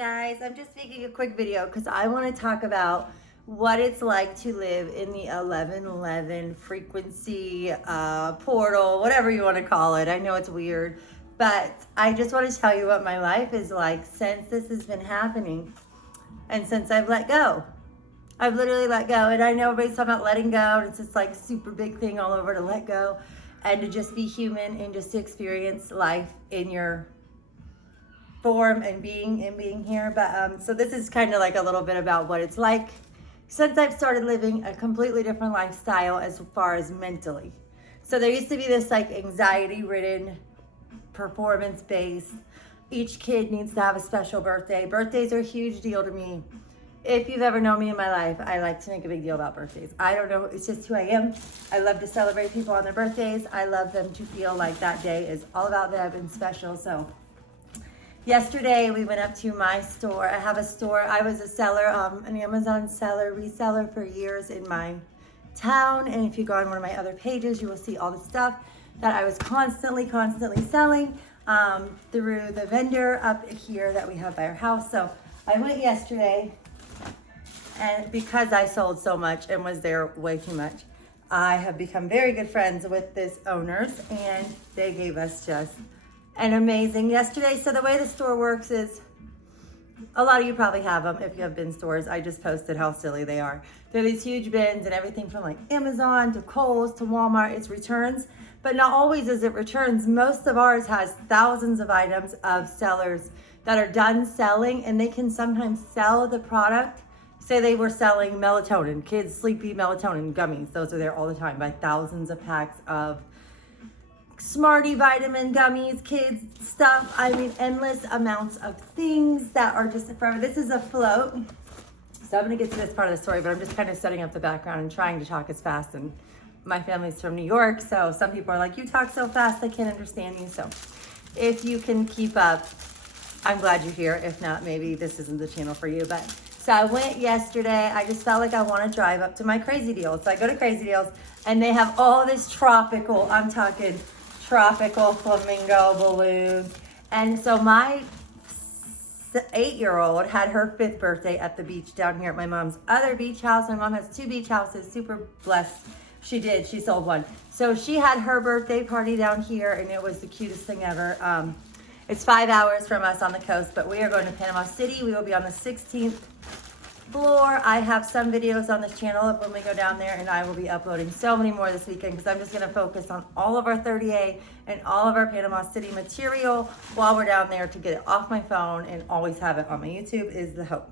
Guys, I'm just making a quick video because I want to talk about what it's like to live in the 1111 frequency portal, whatever you want to call it. I know it's weird, but I just want to tell you what my life is like since this has been happening and since I've let go. I've literally let go, and I know everybody's talking about letting go, and it's this like super big thing all over to let go and to just be human and just to experience life in your form and being here. But so this is kind of like a little bit about what it's like since I've started living a completely different lifestyle as far as mentally. So there used to be this like anxiety ridden, performance based, each kid needs to have a special birthday. Birthdays are a huge deal to me. If you've ever known me in my life, I like to make a big deal about birthdays. I don't know, it's just who I am. I love to celebrate people on their birthdays. I love them to feel like that day is all about them and special. So yesterday we went up to my store. I have a store. I was a seller, an Amazon seller, reseller for years in my town. And if you go on one of my other pages, you will see all the stuff that I was constantly selling through the vendor up here that we have by our house. So I went yesterday, and because I sold so much and was there way too much, I have become very good friends with this owners, and they gave us just an amazing yesterday. So the way the store works is, a lot of you probably have them if you have bin stores. I just posted how silly they are. They're these huge bins, and everything from like Amazon to Kohl's to Walmart, it's returns. But not always is it returns. Most of ours has thousands of items of sellers that are done selling, and they can sometimes sell the product. Say they were selling melatonin, kids sleepy melatonin gummies. Those are there all the time by thousands of packs of Smarty vitamin gummies, kids stuff. I mean, endless amounts of things that are just forever. This is a float. So I'm gonna get to this part of the story, but I'm just kind of setting up the background and trying to talk as fast. And my family's from New York, so some people are like, you talk so fast, I can't understand you. So if you can keep up, I'm glad you're here. If not, maybe this isn't the channel for you. But so I went yesterday. I just felt like I want to drive up to my Crazy Deals. So I go to Crazy Deals, and they have all this tropical, I'm talking tropical flamingo balloons. And so my 8-year-old had her 5th birthday at the beach down here at my mom's other beach house. My mom has 2 beach houses, super blessed. She sold one. So she had her birthday party down here, and it was the cutest thing ever. It's 5 hours from us on the coast, but we are going to Panama City. We will be on the 16th floor. I have some videos on this channel of when we go down there, and I will be uploading so many more this weekend because I'm just going to focus on all of our 30A and all of our Panama City material while we're down there to get it off my phone and always have it on my YouTube is the hope.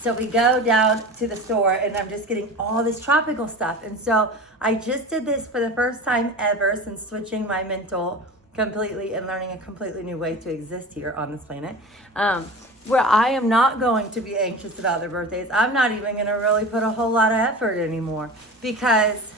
So we go down to the store, and I'm just getting all this tropical stuff. And so I just did this for the first time ever since switching my mental completely and learning a completely new way to exist here on this planet, where I am not going to be anxious about their birthdays. I'm not even going to really put a whole lot of effort anymore, because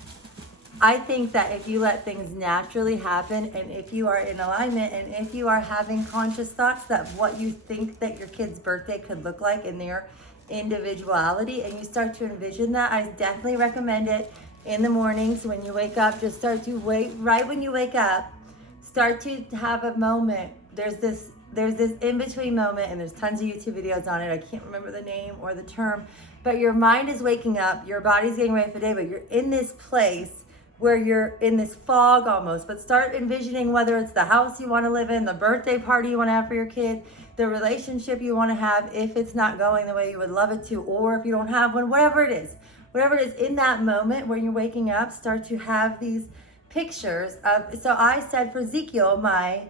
I think that if you let things naturally happen, and if you are in alignment, and if you are having conscious thoughts that what you think that your kid's birthday could look like in their individuality, and you start to envision that, I definitely recommend it in the mornings when you wake up. Just start to wait right when you wake up. Start to have a moment. There's this in-between moment, and there's tons of YouTube videos on it. I can't remember the name or the term, but your mind is waking up, your body's getting ready for the day, but you're in this place where you're in this fog almost. But start envisioning whether it's the house you want to live in, the birthday party you want to have for your kid, the relationship you want to have if it's not going the way you would love it to, or if you don't have one, whatever it is in that moment where you're waking up, start to have these pictures of. So I said for Ezekiel, my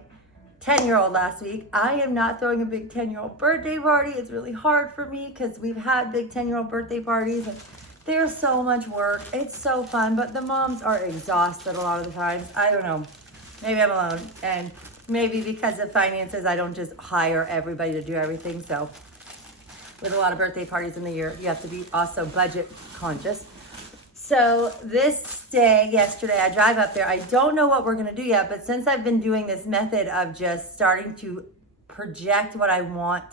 10-year-old last week, I am not throwing a big 10-year-old birthday party. It's really hard for me because we've had big 10-year-old birthday parties, and they're so much work. It's so fun, but the moms are exhausted a lot of the times. I don't know. Maybe I'm alone, and maybe because of finances, I don't just hire everybody to do everything. So with a lot of birthday parties in the year, you have to be also budget conscious. So this day, yesterday, I drive up there. I don't know what we're going to do yet, but since I've been doing this method of just starting to project what I want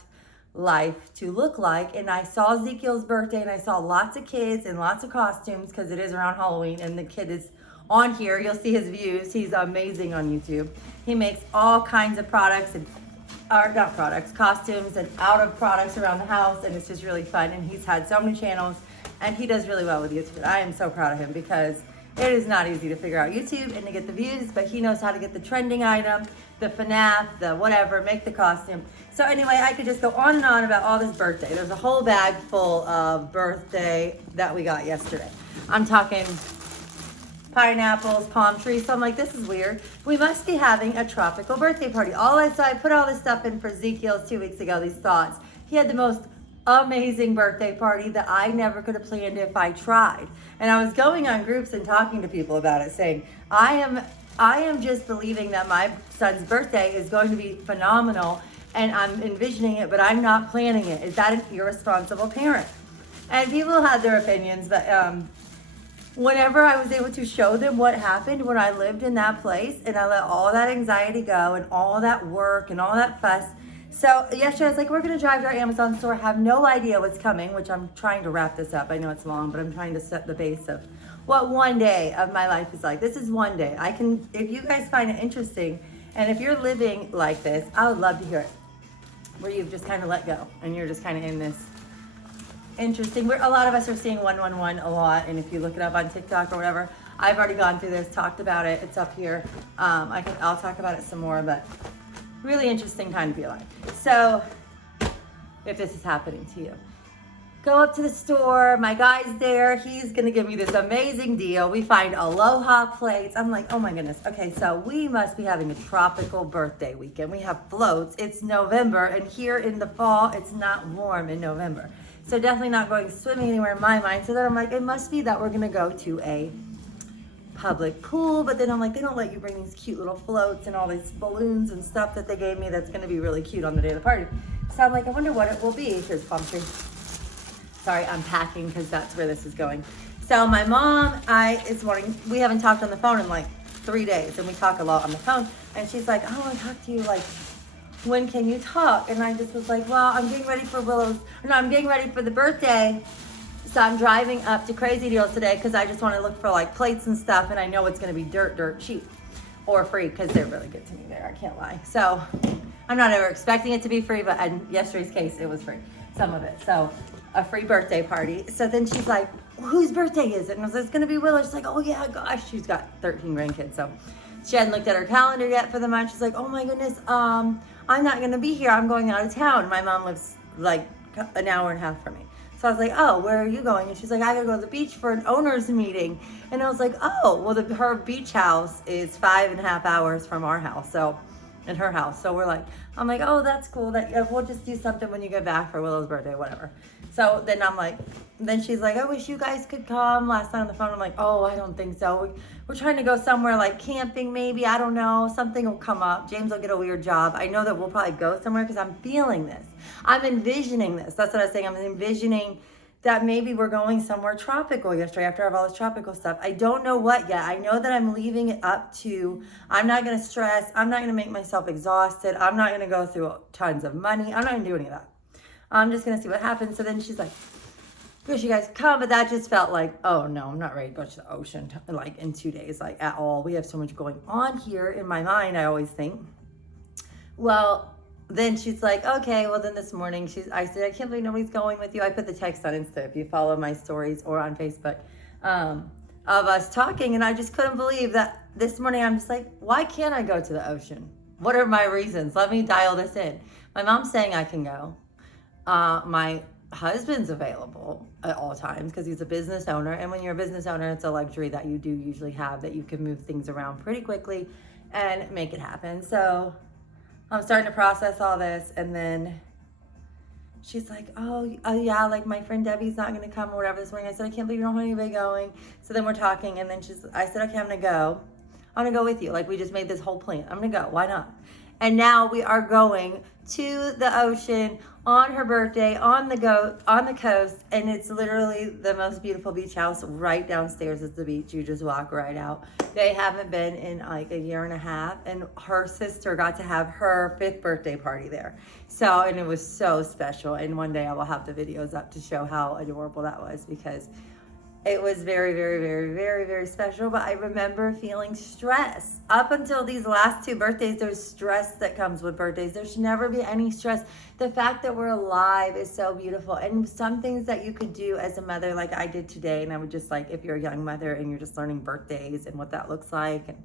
life to look like, and I saw Ezekiel's birthday, and I saw lots of kids and lots of costumes because it is around Halloween, and the kid is on here. You'll see his views. He's amazing on YouTube. He makes all kinds of products, and or not products, costumes and out of products around the house, and it's just really fun. And he's had so many channels, and he does really well with YouTube. I am so proud of him because it is not easy to figure out YouTube and to get the views, but he knows how to get the trending item, the FNAF, the whatever, make the costume. So anyway, I could just go on and on about all this birthday. There's a whole bag full of birthday that we got yesterday. I'm talking pineapples, palm trees. So I'm like, this is weird. We must be having a tropical birthday party. So I put all this stuff in for Ezekiel's 2 weeks ago, these thoughts. He had the most amazing birthday party that I never could have planned if I tried. And I was going on groups and talking to people about it, saying, I am just believing that my son's birthday is going to be phenomenal, and I'm envisioning it, but I'm not planning it. Is that an irresponsible parent? And people had their opinions, but whenever I was able to show them what happened when I lived in that place, and I let all that anxiety go and all that work and all that fuss. So yesterday I was like, we're gonna drive to our Amazon store, have no idea what's coming, which I'm trying to wrap this up. I know it's long, but I'm trying to set the base of what one day of my life is like. This is one day. If you guys find it interesting, and if you're living like this, I would love to hear it, where you've just kind of let go and you're just kind of in this interesting. A lot of us are seeing 111 a lot, and if you look it up on TikTok or whatever, I've already gone through this, talked about it. It's up here. I'll talk about it some more, but really interesting time to be alive. So if this is happening to you, go up to the store. My guy's there. He's gonna give me this amazing deal. We find Aloha plates. I'm like, oh my goodness. Okay, so we must be having a tropical birthday weekend. We have floats. It's November, and here in the fall, it's not warm in November. So definitely not going swimming anywhere in my mind. So then I'm like, it must be that we're gonna go to a public pool. But then I'm like, they don't let you bring these cute little floats and all these balloons and stuff that they gave me that's gonna be really cute on the day of the party. So I'm like, I wonder what it will be. Here's palm tree. Sorry, I'm packing because that's where this is going. So my mom, we haven't talked on the phone in like 3 days, and we talk a lot on the phone. And she's like, I want to talk to you, like, when can you talk? And I just was like, well, I'm getting ready for I'm getting ready for the birthday. So I'm driving up to Crazy Deals today because I just want to look for like plates and stuff, and I know it's going to be dirt cheap or free because they're really good to me there. I can't lie. So I'm not ever expecting it to be free, but in yesterday's case, it was free, some of it. So a free birthday party. So then she's like, whose birthday is it? And I was like, it's going to be Willow. She's like, oh yeah, gosh, she's got 13 grandkids. So she hadn't looked at her calendar yet for the month. She's like, oh my goodness, I'm not going to be here. I'm going out of town. My mom lives like an hour and a half from me. So I was like, oh, where are you going? And she's like, I gotta go to the beach for an owner's meeting. And I was like, oh, well, her beach house is 5.5 hours from our house. So, in her house. So I'm like, oh, that's cool. We'll just do something when you get back for Willow's birthday, whatever. So then she's like, I wish you guys could come. Last night on the phone, I'm like, oh, I don't think so. We're trying to go somewhere like camping, maybe. I don't know. Something will come up. James will get a weird job. I know that we'll probably go somewhere because I'm feeling this. I'm envisioning this. That's what I was saying. I'm envisioning that maybe we're going somewhere tropical yesterday after I have all this tropical stuff. I don't know what yet. I know that I'm leaving it up to, I'm not going to stress. I'm not going to make myself exhausted. I'm not going to go through tons of money. I'm not going to do any of that. I'm just going to see what happens. So then she's like, wish you guys come. But that just felt like, oh no, I'm not ready to go to the ocean like in 2 days, like at all. We have so much going on here in my mind, I always think. Well, then she's like, okay, well then this morning, I said, I can't believe nobody's going with you. I put the text on Insta if you follow my stories or on Facebook of us talking. And I just couldn't believe that this morning I'm just like, why can't I go to the ocean? What are my reasons? Let me dial this in. My mom's saying I can go. My husband's available at all times because he's a business owner. And when you're a business owner, it's a luxury that you do usually have, that you can move things around pretty quickly and make it happen. So I'm starting to process all this, and then she's like, oh yeah, like my friend Debbie's not gonna come or whatever this morning. I said, I can't believe you don't have anybody going. So then we're talking, and then I said, okay, I'm gonna go with you. Like, we just made this whole plan. I'm gonna go, why not? And now we are going to the ocean on her birthday on the coast, and it's literally the most beautiful beach house right downstairs at the beach. You just walk right out. They haven't been in like a year and a half, and her sister got to have her 5th birthday party there. So, and it was so special. And one day I will have the videos up to show how adorable that was, because It was very, very, very, very, very special. But I remember feeling stress up until these last two birthdays. There's stress that comes with birthdays. There should never be any stress. The fact that we're alive is so beautiful. And some things that you could do as a mother, like I did today, and I would just like, if you're a young mother and you're just learning birthdays and what that looks like and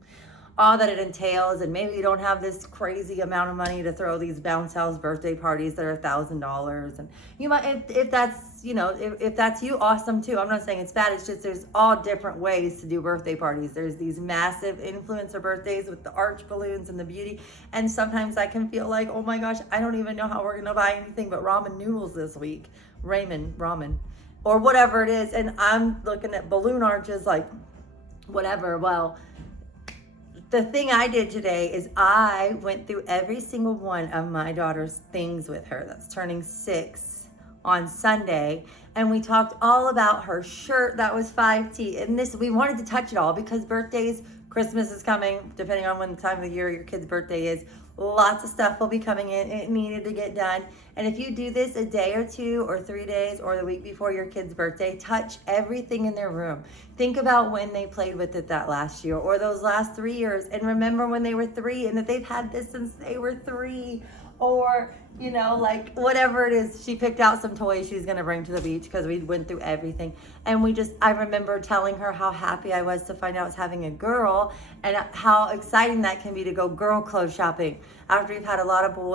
all that it entails, and maybe you don't have this crazy amount of money to throw these bounce house birthday parties that are $1,000, and you might, if that's, you know, if that's you, awesome too. I'm not saying it's bad. It's just there's all different ways to do birthday parties. There's these massive influencer birthdays with the arch balloons and the beauty, and sometimes I can feel like, oh my gosh, I don't even know how we're gonna buy anything but ramen noodles this week, ramen or whatever it is, and I'm looking at balloon arches like whatever. Well, the thing I did today is I went through every single one of my daughter's things with her that's turning 6 on Sunday, and we talked all about her shirt that was 5T, and this, we wanted to touch it all because birthdays, Christmas is coming, depending on when the time of the year your kid's birthday is. Lots of stuff will be coming in. It needed to get done. And if you do this a day or 2 or 3 days or the week before your kid's birthday, touch everything in their room. Think about when they played with it that last year or those last 3 years, and remember when they were 3 and that they've had this since they were 3. Or, you know, like whatever it is, she picked out some toys she's going to bring to the beach because we went through everything. And I remember telling her how happy I was to find out I was having a girl and how exciting that can be to go girl clothes shopping after you've had a lot of boys.